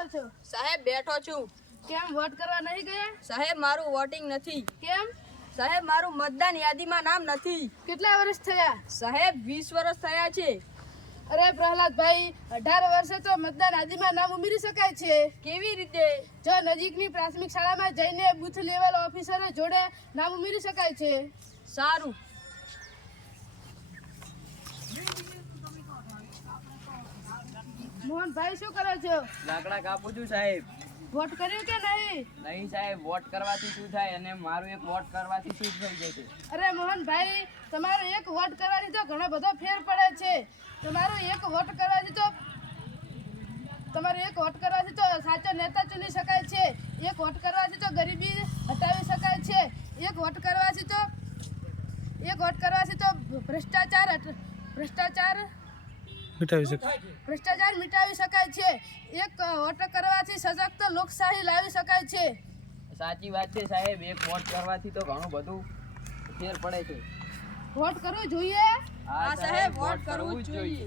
કરો છો? સાહેબ બેઠો છું. કેમ વોટ કરવા નહીં ગયા? સાહેબ મારું વોટિંગ નથી. કેમ? સાહેબ મારું મતદાન યાદીમાં નામ નથી. કેટલા વર્ષ થયા? સાહેબ 20 વર્ષ થયા છે. અરે પ્રહલાદભાઈ, 18 વર્ષે તો મતદાન યાદીમાં નામ ઉમેરી શકાય છે. કેવી રીતે? જો નજીકની પ્રાથમિક શાળામાં જઈને બૂથ લેવલ ઓફિસરો જોડે નામ ઉમેરી શકાય છે. સારું. મોહનભાઈ શું કરો છો? લાકડા કાપું છું સાહેબ. વોટ કર્યો કે નહીં? નહીં સાહેબ, વોટ કરવાથી શું થાય અને મારું એક વોટ કરવાથી શું થઈ જશે? અરે મોહનભાઈ, તમારો એક વોટ કરવાથી તો ઘણો બધો ફેર પડે છે. તમારો એક વોટ કરવાથી તો સાચો નેતા ચૂની શકાય છે. એક વોટ કરવાથી તો ગરીબી હટાવી શકાય છે. એક વોટ કરવાથી તો ભ્રષ્ટાચાર મિટાવી શકાય છે. એક વોટ કરવાથી સશક્ત લોકશાહી લાવી શકાય છે. સાચી વાત છે સાહેબ, એક વોટ કરવાથી તો ઘણું બધું ફેર પડે છે. વોટ કરવું જોઈએ. હા સાહેબ, વોટ કરવું જ જોઈએ.